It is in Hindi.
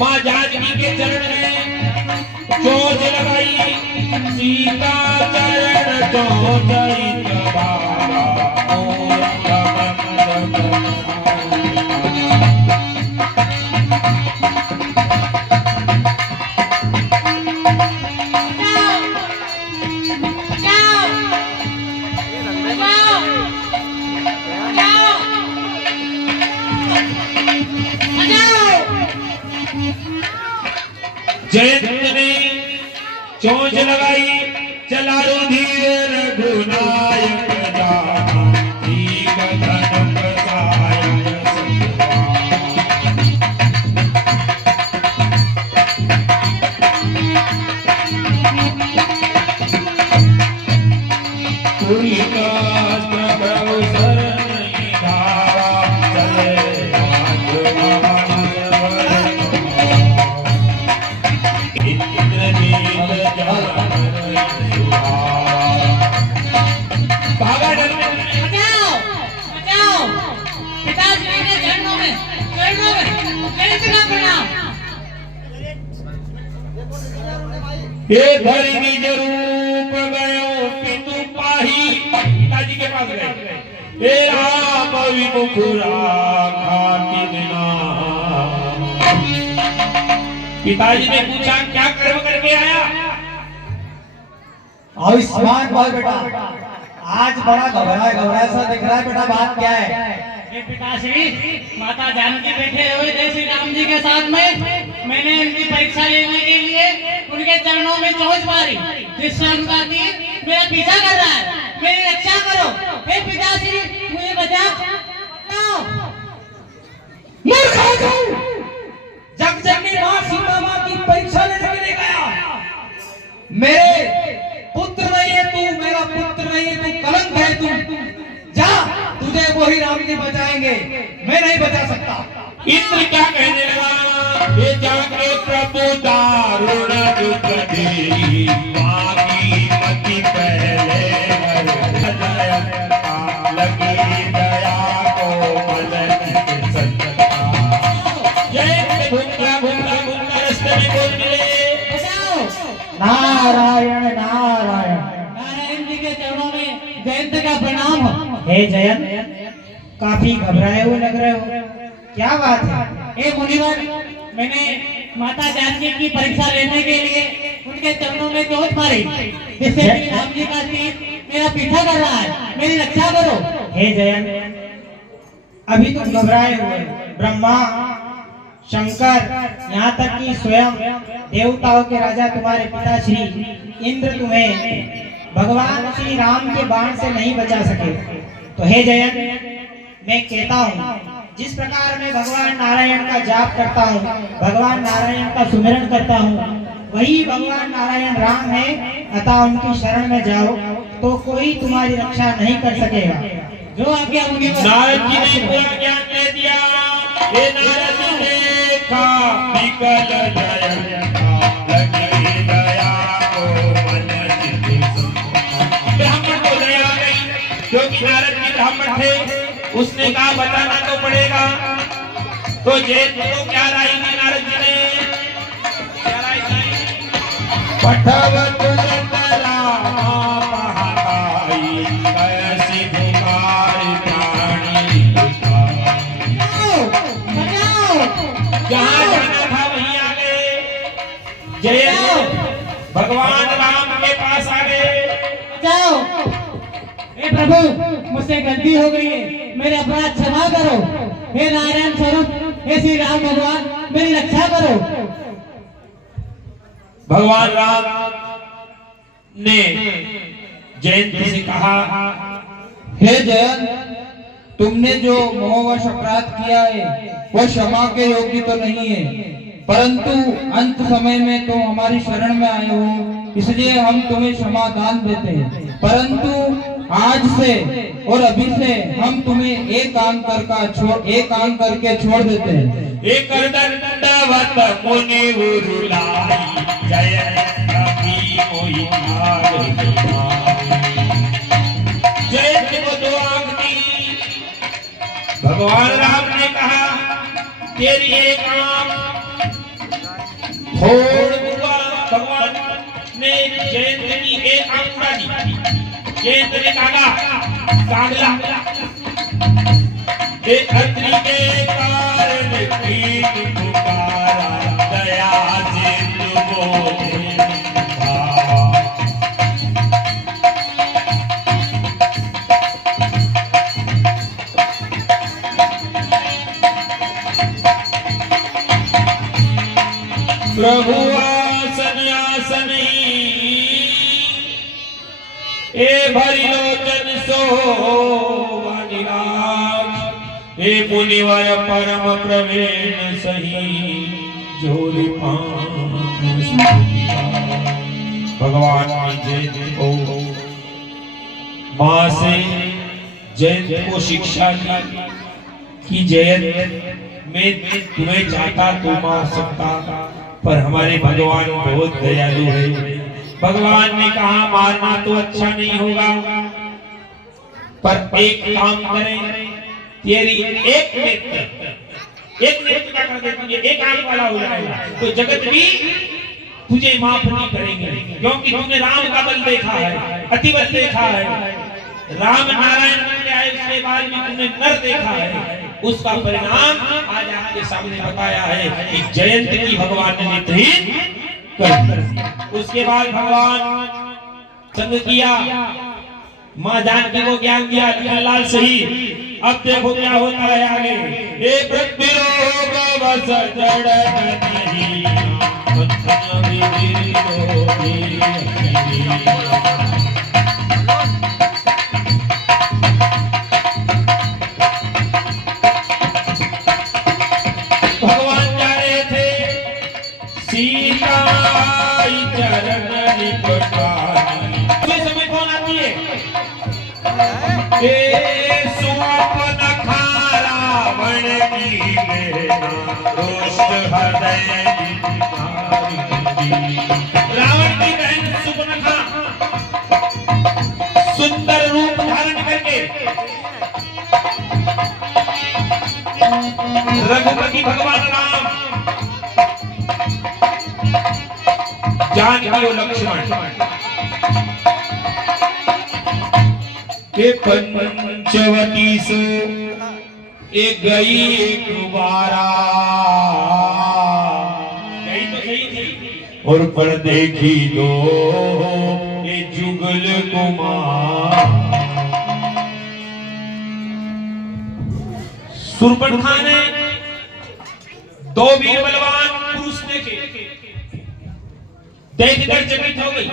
माँ जानकी के चरण में चोंच लगाई, सीता चरण चोंच बाबा जयंत ने चोंच लगाई, चला रुधिर रघुनायक हे धरि निज रूप गयो पितु पाही, पिताजी के पास गए। हे राम विमुख राखा कितना। पिताजी ने पूछा क्या कर्म करके आया? आयुष्मान भाई बेटा, आज बड़ा घबराया सा दिख रहा है बेटा, बात क्या है? पिताश्री, माता जानकी बैठे हुए थे श्री राम जी के साथ में, मैंने उनकी परीक्षा लेने के लिए उनके चरणों में चोंच मारी, जिससे उनका तीर मेरा पीछा कर रहा है, मेरी रक्षा करो। हे पिताश्री, मुझे बचाओ। जगजननी मां सीता मां की परीक्षा लेने के लिए गया। मेरे पुत्र नहीं है तू, मेरा पुत्र नहीं है तू, कलंक है तू। जा, तुझे वही राम जी बचाएंगे, मैं नहीं बचा सकता। इंद्र क्या कहने लगा? ये जाके प्रभु दारुण दुख देई, मां की मति पहले लगी दया को मदन सत्ता। जय भूखा भूखा भूखा रास्ते में बोल मिले। नारायण नारायण। नारायण जी के चरणों में जयंत का प्रणाम। हे जयंत, काफी घबराए हुए लग रहे हो, क्या बात है? हे मुनिवर, मैंने माता जानकी की परीक्षा लेने के लिए उनके चरणों में चोंच मारी, जिससे श्री राम जी का तीर मेरा पीछा कर रहा है, मेरी रक्षा करो। हे जयंत, अभी तुम घबराए हुए, ब्रह्मा शंकर यहाँ तक कि स्वयं देवताओं के राजा तुम्हारे पिताश्री इंद्र तुम्हें भगवान श्री राम के बाण से नहीं बचा सके। तो हे जयंत, मैं कहता हूँ, जिस प्रकार मैं भगवान नारायण का जाप करता हूँ, भगवान नारायण का सुमिरन करता हूँ, वही भगवान नारायण राम है, अतः उनकी शरण में जाओ तो कोई तुम्हारी रक्षा नहीं कर सकेगा। जो आज्ञा मुनिवर। नारद जी ने पूरा ज्ञान दे दिया। हे नारद देखा विकल जयंता, लगी दया को मन चित्त। ब्राह्मण को दया आ गई, क्योंकि नारद जी ब्राह्मण थे। उसने कहा बताना तो पड़ेगा। तो जयंत को क्या राय दी नारद जी ने? क्या राय दी? पठवत भगवान राम के पास आ गए। जाओ। हे प्रभु, मुझसे गलती हो गई है, मेरे अपराध क्षमा करो। हे नारायण स्वरूप, हे श्री राम भगवान, मेरी रक्षा करो। भगवान राम ने जयंत से कहा, हे जयंत, तुमने जो मोहवश अपराध किया है वह क्षमा के योग्य तो नहीं है, परंतु अंत समय में तुम हमारी शरण में आए हो, इसलिए हम तुम्हें क्षमा दान देते हैं। परंतु आज से और अभी से हम तुम्हें एक काम करके छोड़ देते हैं। एक दंडवत मुनि उरुलाई, जयंत की कोई जयंत को दो आंख दी। भगवान राम ने कहा, तेरी एक आंख थोड़ हुआ भगवान ने जयंत की एक आंख उड़ा दी। जयंत ने कहा कागला ये अत्रि के कारण कीट पुकारा दया सिंधु बोले प्रभु आसन आसन ए भरी लोचन सोवा निराज हे मुनिवर परम प्रवीण सही जोरी भगवान की जय हो। माँ से जयंत को शिक्षा दी कि जयंत मैं तुम्हें चाहता तो मार सकता, पर हमारे भगवान बहुत दयालु है। भगवान ने कहा मारना तो अच्छा नहीं होगा, पर एक काम करें, तेरी एक नेत्र क्या कर देती है, एक आंख वाला हो जाएगा तो जगत भी तुझे माफ नहीं करेंगे, क्योंकि तुमने राम का बल देखा है, अतिबल देखा है। राम नारायण बन के आए उसके बाद भी तुमने नर देखा है, उसका परिणाम आज आपके सामने बताया है कि जयंत की भगवान ने नेत्रहीन कर दिया। उसके बाद भगवान संग किया, मां जानकी को ज्ञान दिया, लाल सही। अब देखो क्या होता है आगे। हे प्रतिरोग बस जड़ नहीं भगवान जा रहे थे सीता चरण निपटानी। समय कौन आती है? सुपन खारा बन की दुष्ट हृदय रावण की बहन सुपनखा सुंदर रूप धारण करके रघुपति भगवान राम, जानकी और लक्ष्मण के पंचवटी से एक गई एक बारा, गई तो सही थी और पर देखी दो ये जुगल कुमार। शूर्पणखा ने दो वीर बलवान पुरुष देखे, देखकर चकित हो गई।